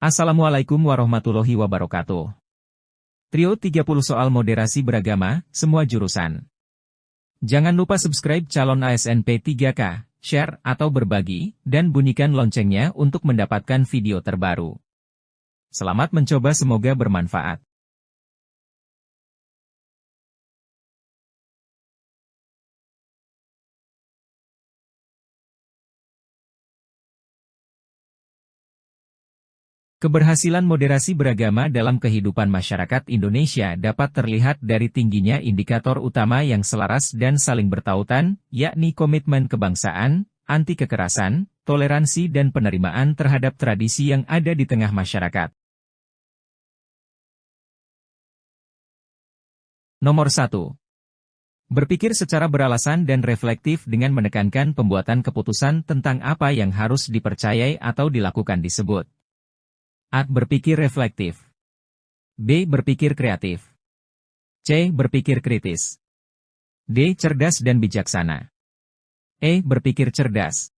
Assalamualaikum warahmatullahi wabarakatuh. Trio 30 soal moderasi beragama, semua jurusan. Jangan lupa subscribe calon ASNP 3K, share atau berbagi, dan bunyikan loncengnya untuk mendapatkan video terbaru. Selamat mencoba, semoga bermanfaat. Keberhasilan moderasi beragama dalam kehidupan masyarakat Indonesia dapat terlihat dari tingginya indikator utama yang selaras dan saling bertautan, yakni komitmen kebangsaan, anti kekerasan, toleransi dan penerimaan terhadap tradisi yang ada di tengah masyarakat. Nomor 1. Berpikir secara beralasan dan reflektif dengan menekankan pembuatan keputusan tentang apa yang harus dipercayai atau dilakukan disebut. A. Berpikir reflektif. B. Berpikir kreatif. C. Berpikir kritis. D. Cerdas dan bijaksana. E. Berpikir cerdas.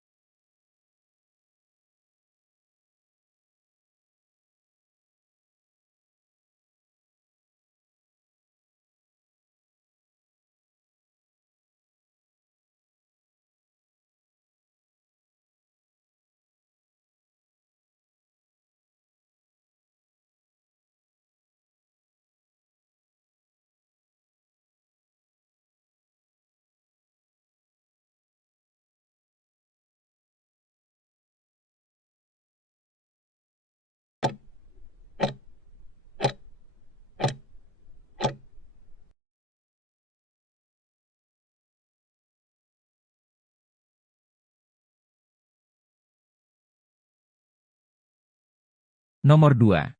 Nomor 2.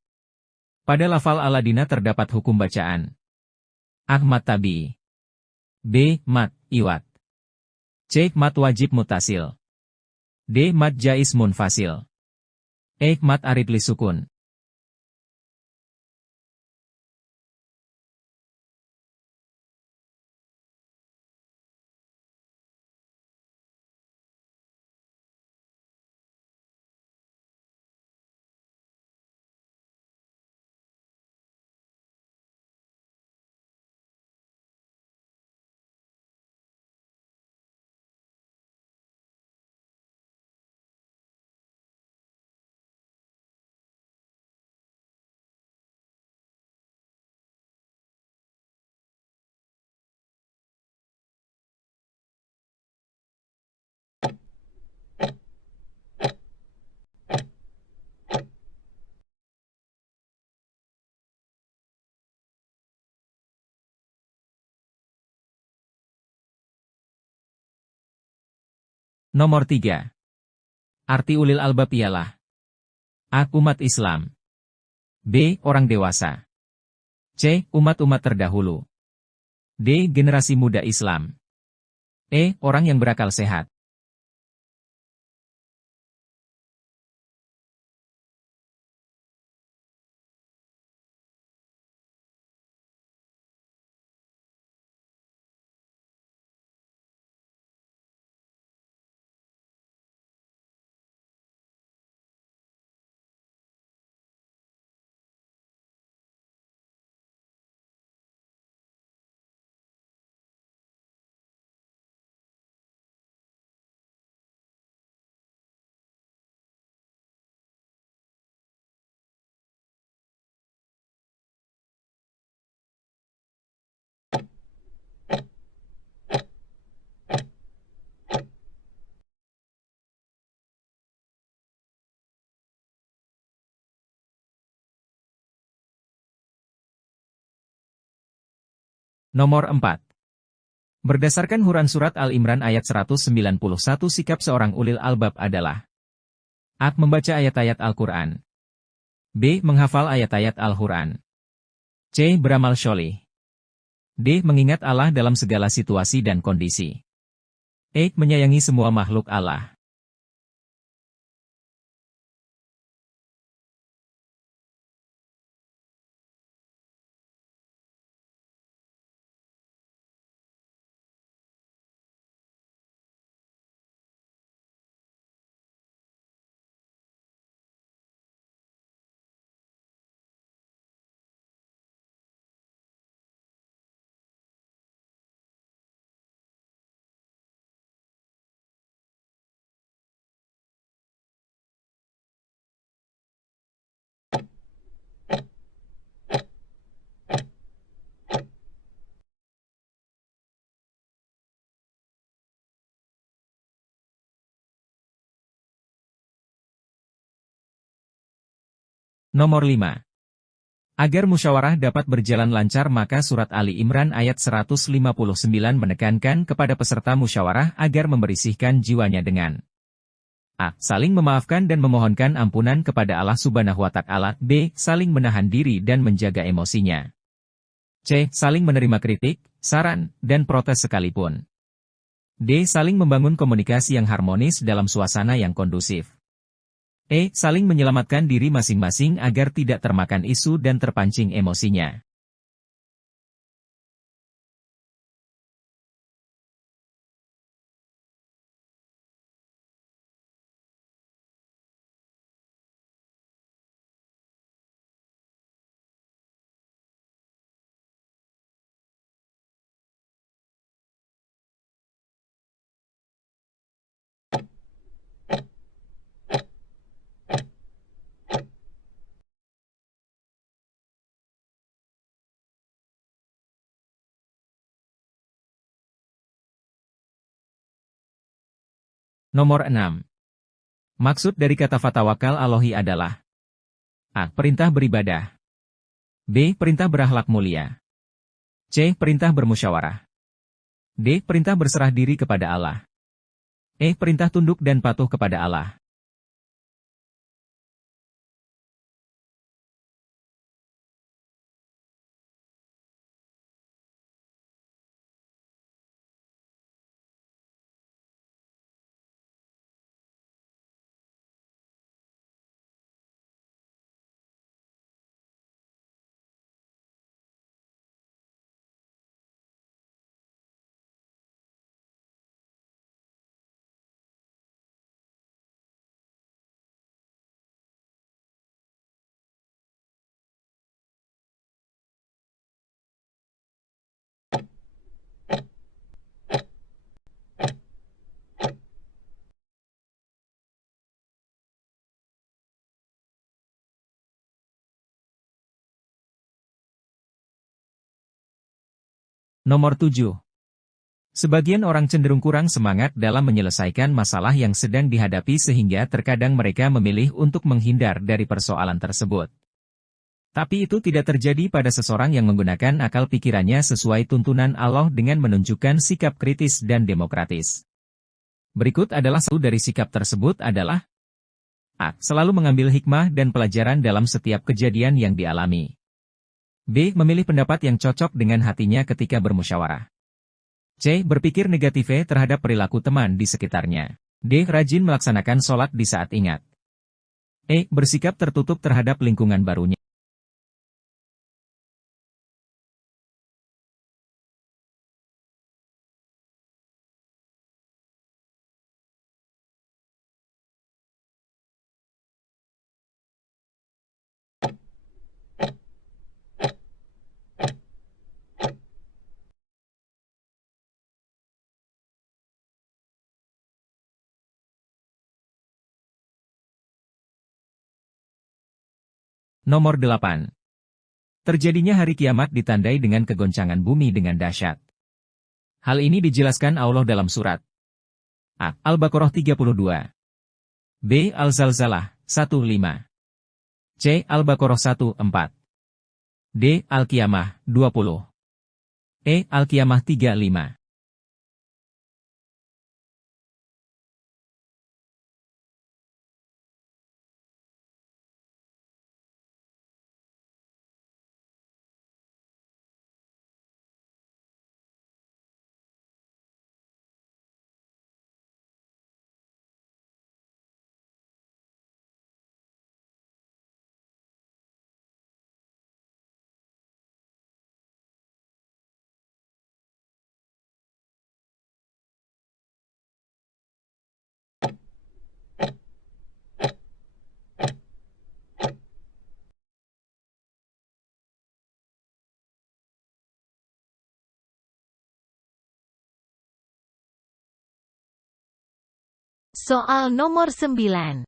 Pada lafal Aladina terdapat hukum bacaan. A. Mat tabi. B. Mat, iwat. C. Mat wajib mutasil. D. Mat jais munfasil. E. Mat arid li sukun. Nomor 3. Arti ulil albab ialah A. Umat Islam. B. Orang dewasa. C. Umat-umat terdahulu. D. Generasi muda Islam. E. Orang yang berakal sehat. Nomor 4. Berdasarkan Huran Surat Al-Imran ayat 191, sikap seorang ulil albab adalah A. Membaca ayat-ayat Al-Quran. B. Menghafal ayat-ayat Al-Quran. C. Beramal syolih. D. Mengingat Allah dalam segala situasi dan kondisi. E. Menyayangi semua makhluk Allah. Nomor 5. Agar musyawarah dapat berjalan lancar maka surat Ali Imran ayat 159 menekankan kepada peserta musyawarah agar membersihkan jiwanya dengan A. Saling memaafkan dan memohonkan ampunan kepada Allah Subhanahu wa Ta'ala. B. Saling menahan diri dan menjaga emosinya. C. Saling menerima kritik, saran, dan protes sekalipun. D. Saling membangun komunikasi yang harmonis dalam suasana yang kondusif. E. Saling menyelamatkan diri masing-masing agar tidak termakan isu dan terpancing emosinya. Nomor 6. Maksud dari kata fatawakal Allahi adalah A. Perintah beribadah. B. Perintah berakhlak mulia. C. Perintah bermusyawarah. D. Perintah berserah diri kepada Allah. E. Perintah tunduk dan patuh kepada Allah. Nomor 7. Sebagian orang cenderung kurang semangat dalam menyelesaikan masalah yang sedang dihadapi sehingga terkadang mereka memilih untuk menghindar dari persoalan tersebut. Tapi itu tidak terjadi pada seseorang yang menggunakan akal pikirannya sesuai tuntunan Allah dengan menunjukkan sikap kritis dan demokratis. Berikut adalah satu dari sikap tersebut adalah A. Selalu mengambil hikmah dan pelajaran dalam setiap kejadian yang dialami. B. Memilih pendapat yang cocok dengan hatinya ketika bermusyawarah. C. Berpikir negatif terhadap perilaku teman di sekitarnya. D. Rajin melaksanakan sholat di saat ingat. E. Bersikap tertutup terhadap lingkungan barunya. Nomor 8. Terjadinya hari kiamat ditandai dengan kegoncangan bumi dengan dahsyat. Hal ini dijelaskan Allah dalam surat A. Al-Baqarah 32. B. Al-Zalzalah 1:5. C. Al-Baqarah 1:4. D. Al-Qiyamah 20. E. Al-Qiyamah 3:5. Soal nomor 9.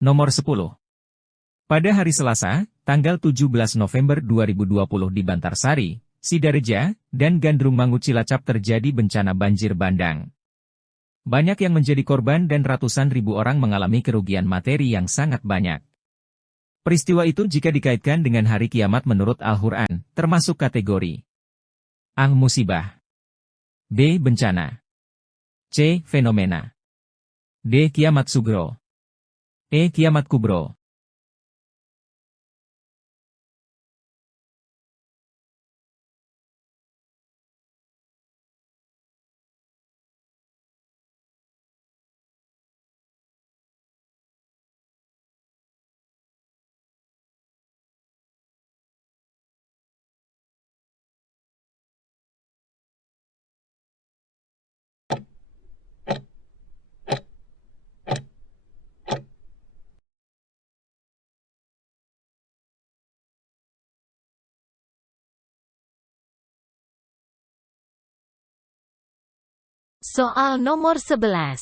Nomor 10. Pada hari Selasa, tanggal 17 November 2020 di Bantarsari, Sidareja, dan Gandrung Mangu Cilacap terjadi bencana banjir bandang. Banyak yang menjadi korban dan ratusan ribu orang mengalami kerugian materi yang sangat banyak. Peristiwa itu jika dikaitkan dengan hari kiamat menurut Al-Quran, termasuk kategori A. Musibah, B. Bencana, C. Fenomena, D. Kiamat Sugro, E. Kiamat Kubro. Soal nomor 11.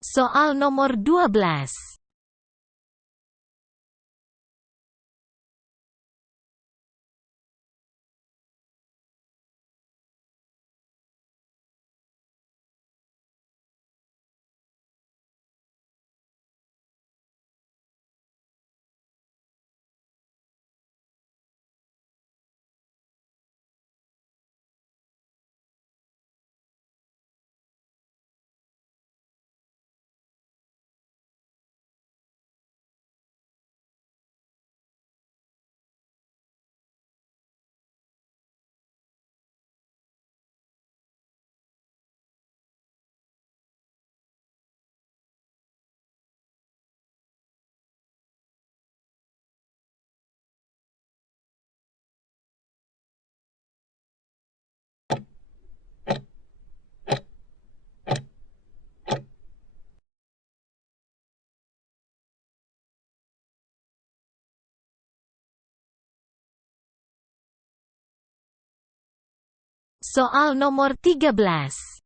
Soal nomor 12. Soal nomor 13.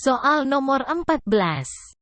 Soal nomor 14.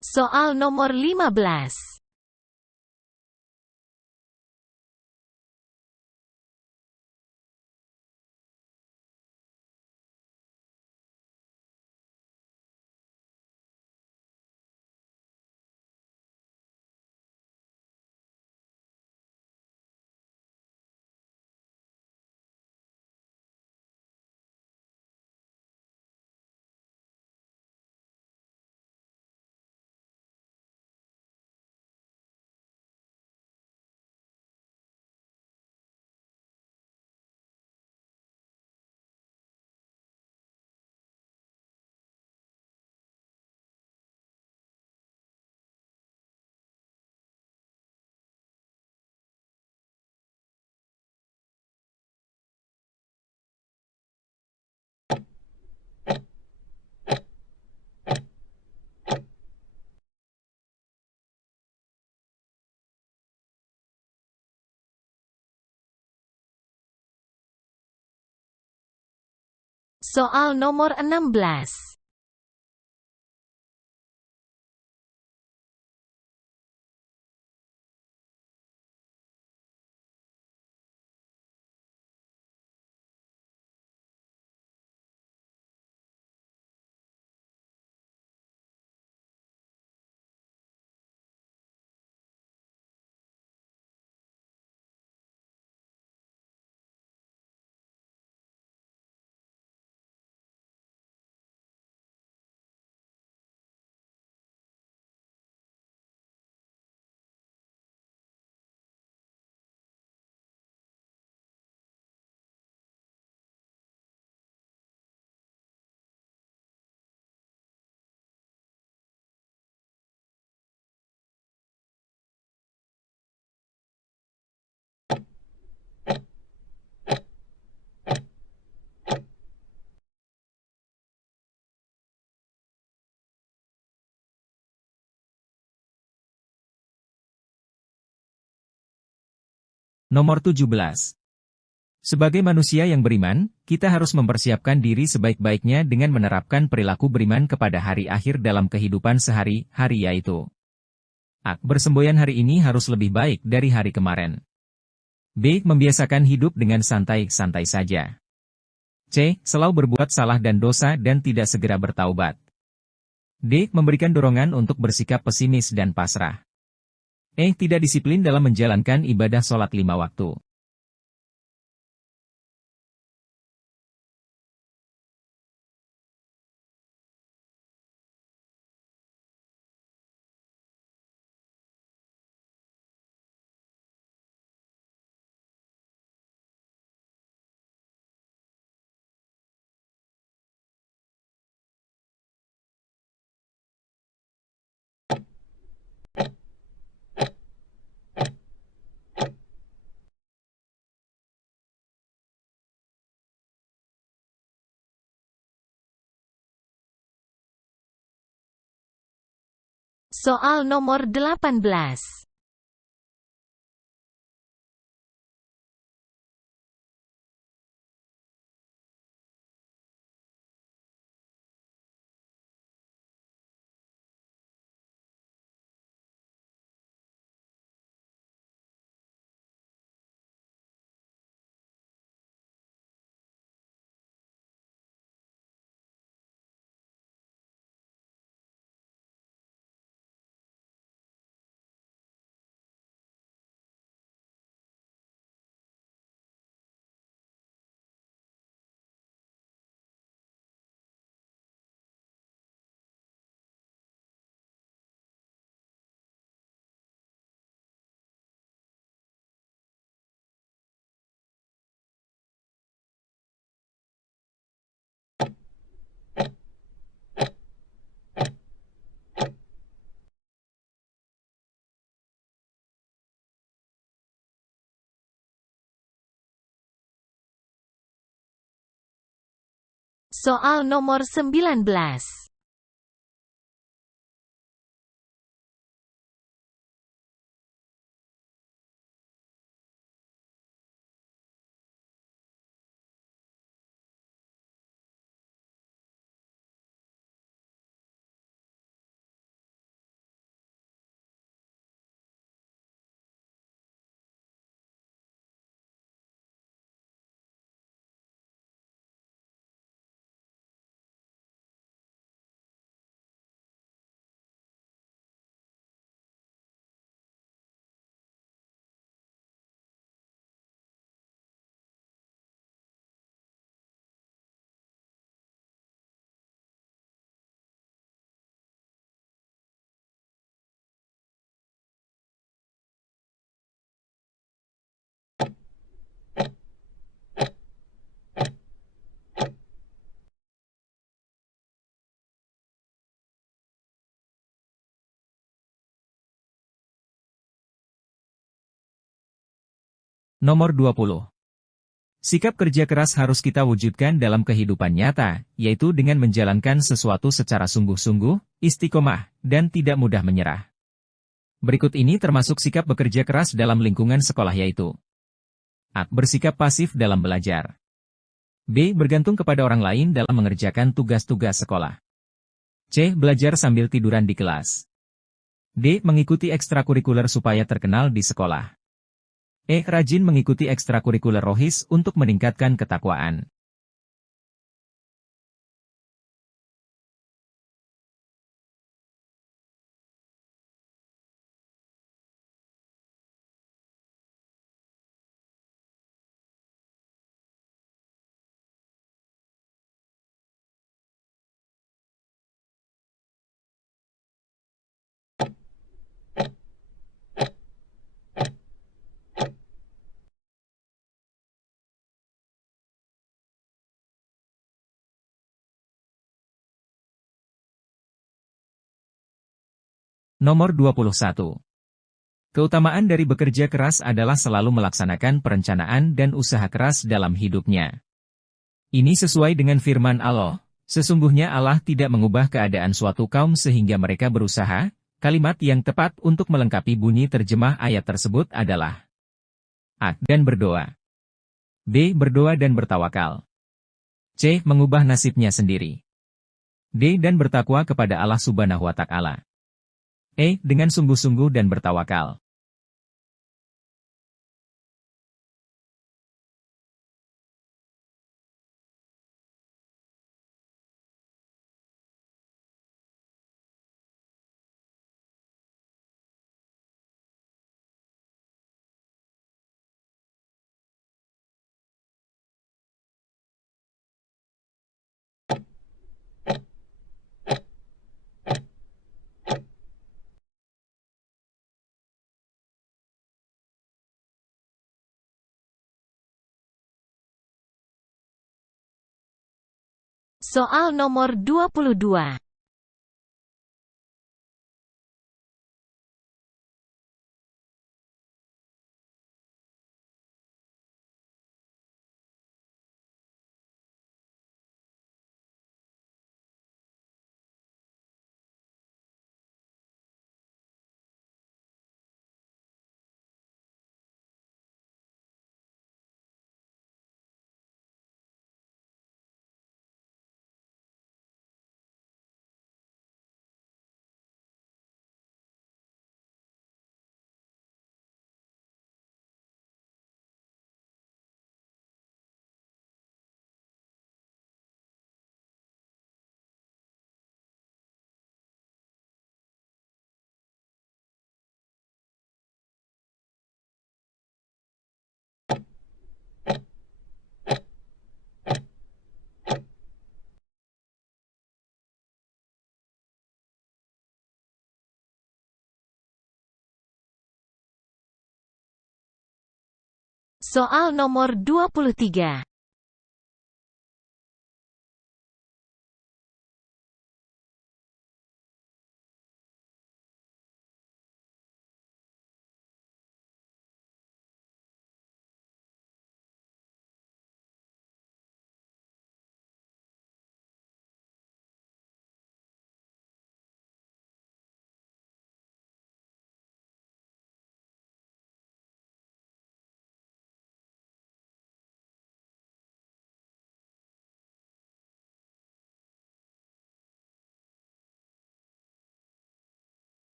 Soal nomor 15. Soal nomor 16. Nomor 17. Sebagai manusia yang beriman, kita harus mempersiapkan diri sebaik-baiknya dengan menerapkan perilaku beriman kepada hari akhir dalam kehidupan sehari-hari yaitu A. Bersemboyan hari ini harus lebih baik dari hari kemarin. B. Membiasakan hidup dengan santai-santai saja. C. Selalu berbuat salah dan dosa dan tidak segera bertaubat. D. Memberikan dorongan untuk bersikap pesimis dan pasrah. E. Tidak disiplin dalam menjalankan ibadah sholat 5 waktu. Soal nomor 18. Soal nomor 19. Nomor 20. Sikap kerja keras harus kita wujudkan dalam kehidupan nyata, yaitu dengan menjalankan sesuatu secara sungguh-sungguh, istiqomah, dan tidak mudah menyerah. Berikut ini termasuk sikap bekerja keras dalam lingkungan sekolah yaitu A. Bersikap pasif dalam belajar. B. Bergantung kepada orang lain dalam mengerjakan tugas-tugas sekolah. C. Belajar sambil tiduran di kelas. D. Mengikuti ekstrakurikuler supaya terkenal di sekolah. E. Rajin mengikuti ekstrakurikuler rohis untuk meningkatkan ketakwaan. Nomor 21. Keutamaan dari bekerja keras adalah selalu melaksanakan perencanaan dan usaha keras dalam hidupnya. Ini sesuai dengan firman Allah, sesungguhnya Allah tidak mengubah keadaan suatu kaum sehingga mereka berusaha. Kalimat yang tepat untuk melengkapi bunyi terjemah ayat tersebut adalah A. Dan berdoa. B. Berdoa dan bertawakal. C. Mengubah nasibnya sendiri. D. Dan bertakwa kepada Allah Subhanahu wa Ta'ala. E. Dengan sungguh-sungguh dan bertawakal. Soal nomor 22. Soal nomor 23.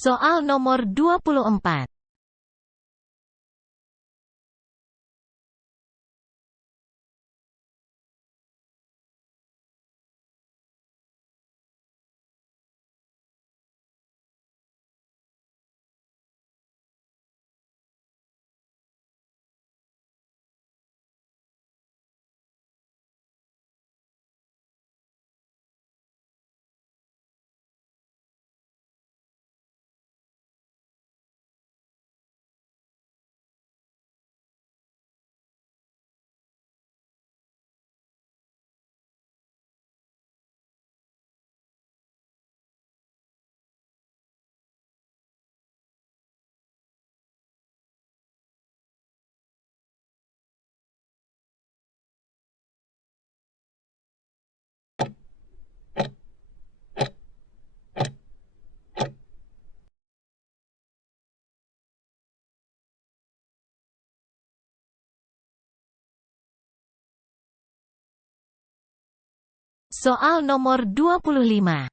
Soal nomor 24. Soal nomor 25.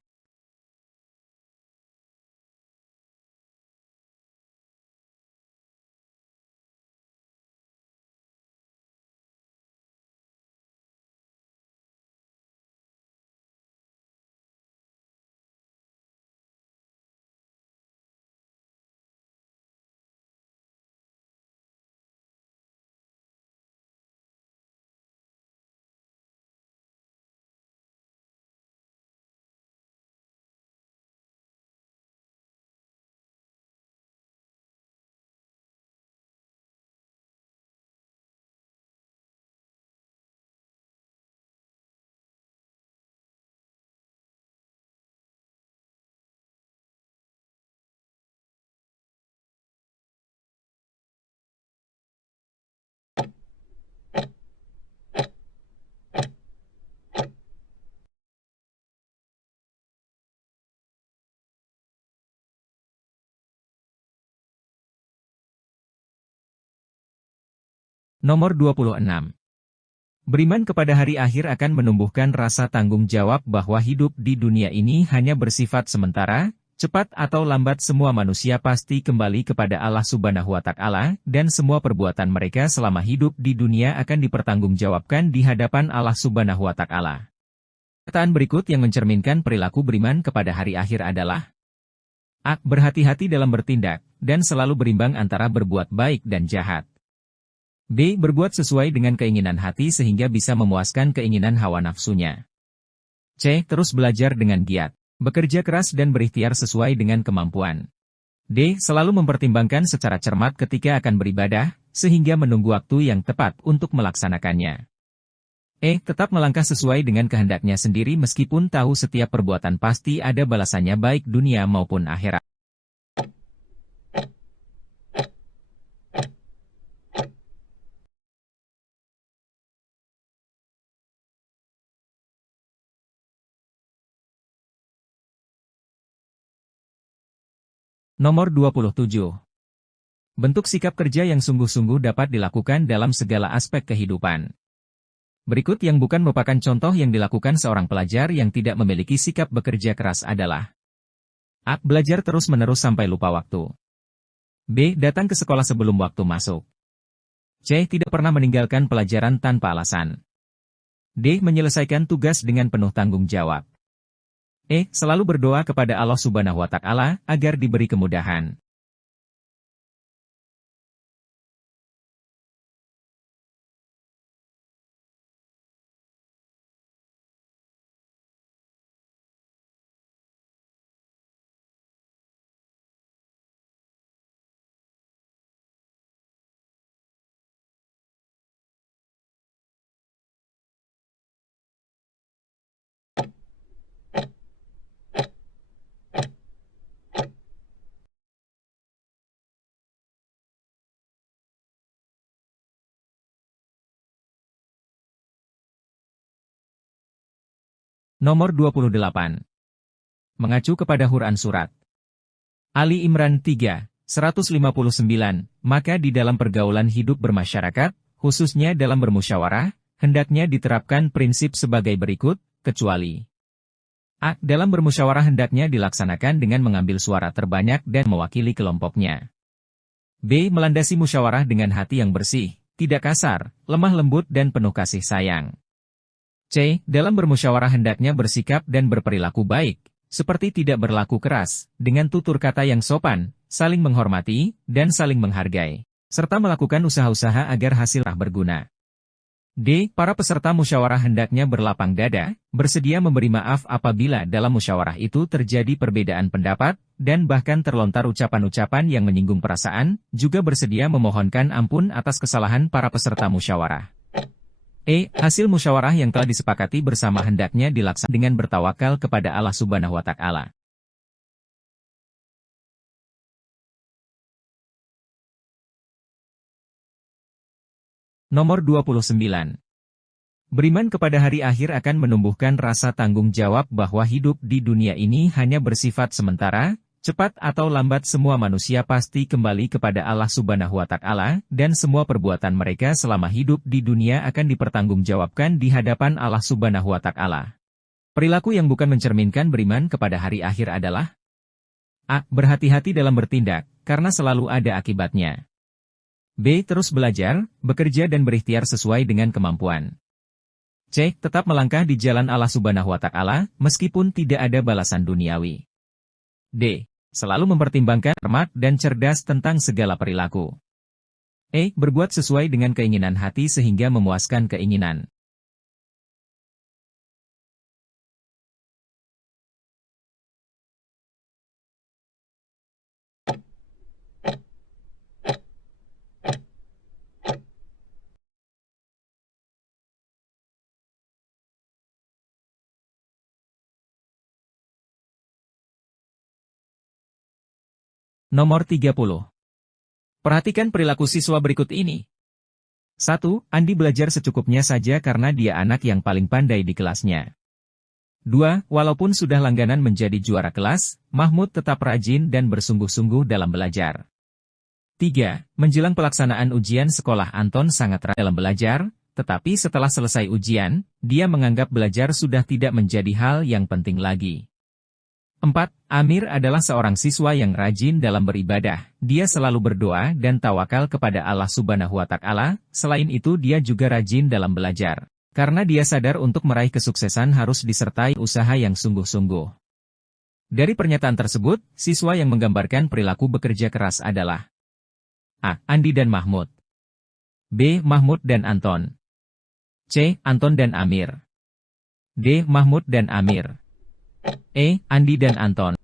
Nomor 26. Beriman kepada hari akhir akan menumbuhkan rasa tanggung jawab bahwa hidup di dunia ini hanya bersifat sementara, cepat atau lambat semua manusia pasti kembali kepada Allah Subhanahu wa Ta'ala, dan semua perbuatan mereka selama hidup di dunia akan dipertanggungjawabkan di hadapan Allah Subhanahu wa Ta'ala. Perkataan berikut yang mencerminkan perilaku beriman kepada hari akhir adalah: A. Berhati-hati dalam bertindak, dan selalu berimbang antara berbuat baik dan jahat. B. Berbuat sesuai dengan keinginan hati sehingga bisa memuaskan keinginan hawa nafsunya. C. Terus belajar dengan giat, bekerja keras dan berikhtiar sesuai dengan kemampuan. D. Selalu mempertimbangkan secara cermat ketika akan beribadah, sehingga menunggu waktu yang tepat untuk melaksanakannya. E. Tetap melangkah sesuai dengan kehendaknya sendiri meskipun tahu setiap perbuatan pasti ada balasannya baik dunia maupun akhirat. Nomor 27. Bentuk sikap kerja yang sungguh-sungguh dapat dilakukan dalam segala aspek kehidupan. Berikut yang bukan merupakan contoh yang dilakukan seorang pelajar yang tidak memiliki sikap bekerja keras adalah: A. Belajar terus-menerus sampai lupa waktu. B. Datang ke sekolah sebelum waktu masuk. C. Tidak pernah meninggalkan pelajaran tanpa alasan. D. Menyelesaikan tugas dengan penuh tanggung jawab. E. Selalu berdoa kepada Allah Subhanahu wa Ta'ala agar diberi kemudahan. Nomor 28. Mengacu kepada Quran Surat Ali Imran 3, 159, maka di dalam pergaulan hidup bermasyarakat, khususnya dalam bermusyawarah, hendaknya diterapkan prinsip sebagai berikut, kecuali: A. Dalam bermusyawarah hendaknya dilaksanakan dengan mengambil suara terbanyak dan mewakili kelompoknya. B. Melandasi musyawarah dengan hati yang bersih, tidak kasar, lemah lembut dan penuh kasih sayang. C. Dalam bermusyawarah hendaknya bersikap dan berperilaku baik, seperti tidak berlaku keras, dengan tutur kata yang sopan, saling menghormati, dan saling menghargai, serta melakukan usaha-usaha agar hasil berguna. D. Para peserta musyawarah hendaknya berlapang dada, bersedia memberi maaf apabila dalam musyawarah itu terjadi perbedaan pendapat, dan bahkan terlontar ucapan-ucapan yang menyinggung perasaan, juga bersedia memohonkan ampun atas kesalahan para peserta musyawarah. E. Hasil musyawarah yang telah disepakati bersama hendaknya dilaksanakan dengan bertawakal kepada Allah Subhanahu wa Ta'ala. Nomor 29. Beriman kepada hari akhir akan menumbuhkan rasa tanggung jawab bahwa hidup di dunia ini hanya bersifat sementara, cepat atau lambat semua manusia pasti kembali kepada Allah Subhanahu wa Ta'ala, dan semua perbuatan mereka selama hidup di dunia akan dipertanggungjawabkan di hadapan Allah Subhanahu wa Ta'ala. Perilaku yang bukan mencerminkan beriman kepada hari akhir adalah A. Berhati-hati dalam bertindak, karena selalu ada akibatnya. B. Terus belajar, bekerja dan berikhtiar sesuai dengan kemampuan. C. Tetap melangkah di jalan Allah Subhanahu wa Ta'ala, meskipun tidak ada balasan duniawi. D. Selalu mempertimbangkan cermat dan cerdas tentang segala perilaku. E. Berbuat sesuai dengan keinginan hati sehingga memuaskan keinginan. Nomor 30. Perhatikan perilaku siswa berikut ini. 1. Andi belajar secukupnya saja karena dia anak yang paling pandai di kelasnya. 2. Walaupun sudah langganan menjadi juara kelas, Mahmud tetap rajin dan bersungguh-sungguh dalam belajar. 3. Menjelang pelaksanaan ujian sekolah Anton sangat rajin dalam belajar, tetapi setelah selesai ujian, dia menganggap belajar sudah tidak menjadi hal yang penting lagi. 4. Amir adalah seorang siswa yang rajin dalam beribadah. Dia selalu berdoa dan tawakal kepada Allah Subhanahu wa Ta'ala. Selain itu, dia juga rajin dalam belajar. Karena dia sadar untuk meraih kesuksesan harus disertai usaha yang sungguh-sungguh. Dari pernyataan tersebut, siswa yang menggambarkan perilaku bekerja keras adalah A. Andi dan Mahmud. B. Mahmud dan Anton. C. Anton dan Amir. D. Mahmud dan Amir. E. Andi dan Anton.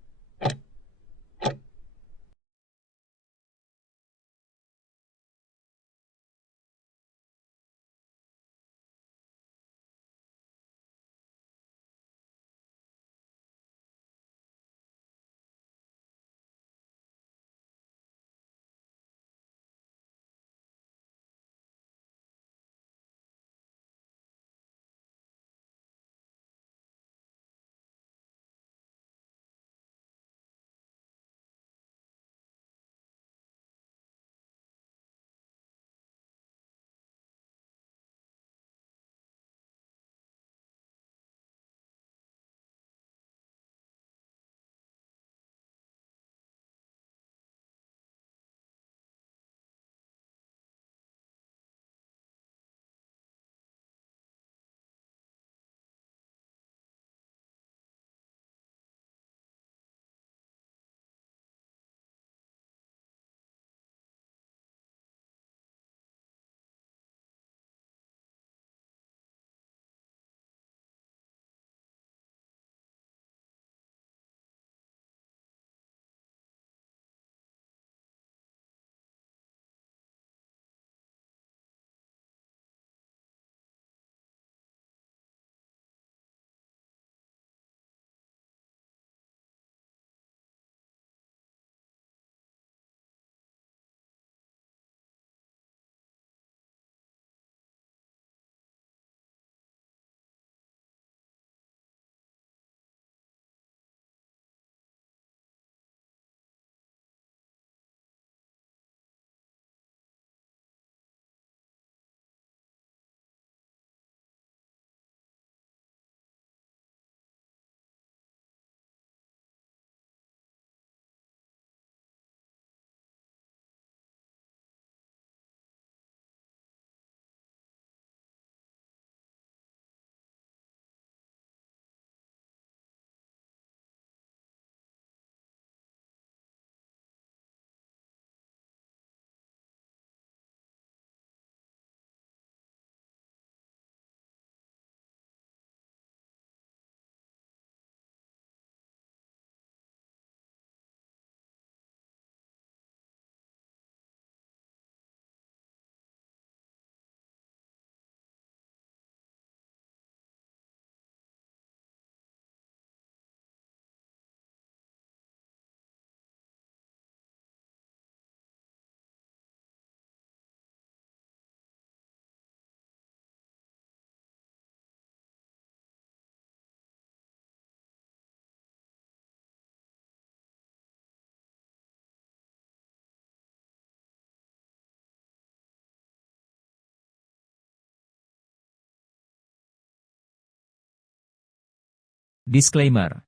Disclaimer.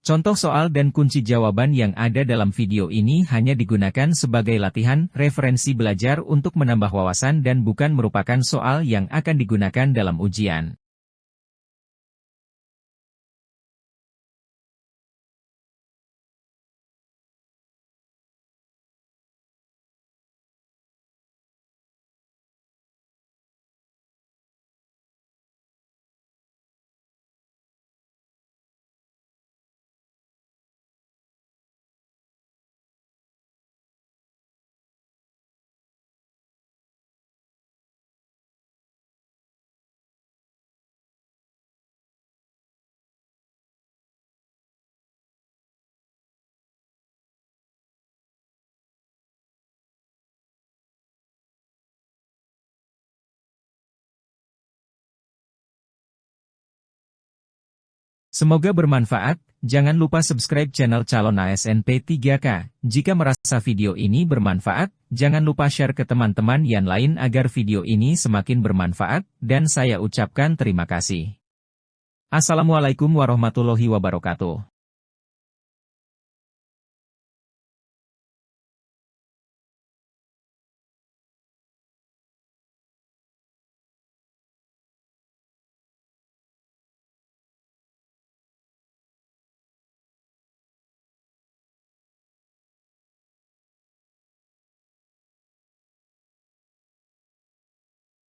Contoh soal dan kunci jawaban yang ada dalam video ini hanya digunakan sebagai latihan, referensi belajar untuk menambah wawasan dan bukan merupakan soal yang akan digunakan dalam ujian. Semoga bermanfaat, jangan lupa subscribe channel calon ASN P3K. Jika merasa video ini bermanfaat, jangan lupa share ke teman-teman yang lain agar video ini semakin bermanfaat, dan saya ucapkan terima kasih. Assalamualaikum warahmatullahi wabarakatuh.